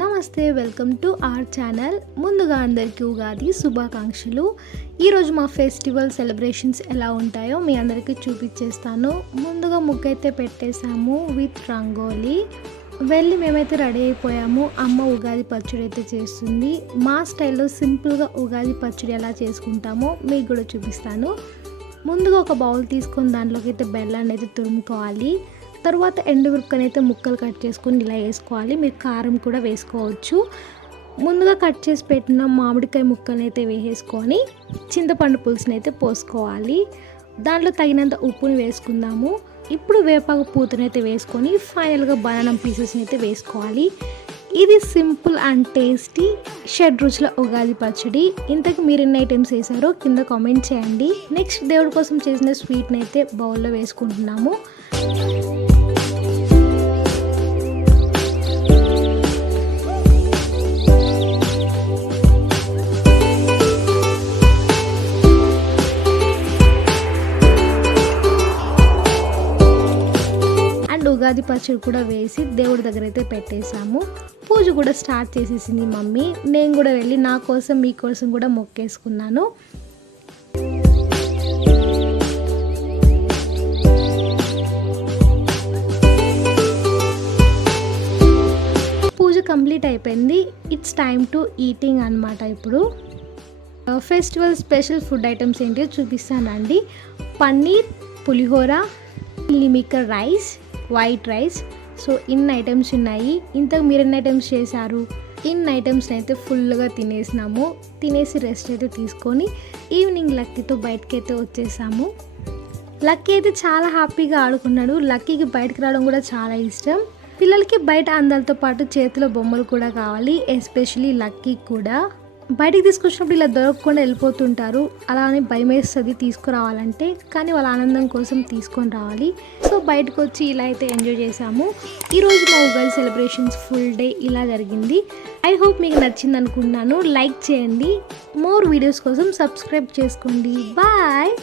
నమస్తే, welcome to our channel. ముందుగా అందరికీ ఉగాది శుభాకాంక్షలు. ఈరోజు మా ఫెస్టివల్ సెలబ్రేషన్స్ ఎలా ఉంటాయో మీ అందరికీ చూపించేస్తాను. ముందుగా ముగ్గు అయితే పెట్టేశాము విత్ రంగోలీ. వెళ్ళి మేమైతే రెడీ అయిపోయాము. అమ్మ ఉగాది పచ్చడి అయితే చేస్తుంది. మా స్టైల్లో సింపుల్గా ఉగాది పచ్చడి ఎలా చేసుకుంటామో మీకు కూడా చూపిస్తాను. ముందుగా ఒక బౌల్ తీసుకొని దాంట్లోకి అయితే బెల్లాన్ని అయితే తురుముకోవాలి. తర్వాత ఎండుమిరపకాయని అయితే ముక్కలు కట్ చేసుకొని ఇలా వేసుకోవాలి. మీరు కారం కూడా వేసుకోవచ్చు. ముందుగా కట్ చేసి పెట్టిన మామిడికాయ ముక్కల్ని అయితే వేసేసుకొని చింతపండు పులుసుని అయితే పోసుకోవాలి. దాంట్లో తగినంత ఉప్పుని వేసుకుందాము. ఇప్పుడు వేపాకు పూతని అయితే వేసుకొని ఫైనల్గా బనానా పీసెస్ని అయితే వేసుకోవాలి. ఇది సింపుల్ అండ్ టేస్టీ షడ్రుచుల ఉగాది పచ్చడి. ఇంతకు మీరు ఎన్ని ఐటమ్స్ వేసారో కింద కామెంట్ చేయండి. నెక్స్ట్ దేవుడి కోసం చేసిన స్వీట్ని అయితే బౌల్లో వేసుకుంటున్నాము. ఉగాది పచ్చడి కూడా వేసి దేవుడి దగ్గర అయితే పెట్టేశాము. పూజ కూడా స్టార్ట్ చేసేసింది మమ్మీ. నేను కూడా వెళ్ళి నా కోసం మీకోసం కూడా మొక్కేసుకున్నాను. పూజ కంప్లీట్ అయిపోయింది. ఇట్స్ టైమ్ టు ఈటింగ్ అన్నమాట. ఇప్పుడు ఫెస్టివల్ స్పెషల్ ఫుడ్ ఐటమ్స్ ఏంటో చూపిస్తానండి. పన్నీర్, పులిహోర, లిమికర్ రైస్, వైట్ రైస్. సో ఇన్ని ఐటమ్స్ ఉన్నాయి. ఇంతకు మీరు ఎన్ని ఐటమ్స్ చేశారు? ఇన్ని ఐటమ్స్ని అయితే ఫుల్గా తినేసినాము. తినేసి రెస్ట్ అయితే తీసుకొని ఈవినింగ్ లక్కీతో బయటకి అయితే వచ్చేసాము. లక్కీ అయితే చాలా హ్యాపీగా ఆడుకున్నాడు. లక్కీకి బయటకు రావడం కూడా చాలా ఇష్టం. పిల్లలకి బయట అందాలతో పాటు చేతిలో బొమ్మలు కూడా కావాలి. ఎస్పెషలీ లక్కీ కూడా బయటికి తీసుకొచ్చినప్పుడు ఇలా దొరకకుండా వెళ్ళిపోతుంటారు. అలా అని భయం వేస్తుంది తీసుకురావాలంటే, కానీ వాళ్ళ ఆనందం కోసం తీసుకొని రావాలి. సో బయటకు వచ్చి ఇలా అయితే ఎంజాయ్ చేసాము. ఈరోజు మా ఉగాది సెలబ్రేషన్స్ ఫుల్ డే ఇలా జరిగింది. ఐ హోప్ మీకు నచ్చింది అనుకుంటున్నాను. లైక్ చేయండి. మోర్ వీడియోస్ కోసం సబ్స్క్రైబ్ చేసుకోండి. బాయ్.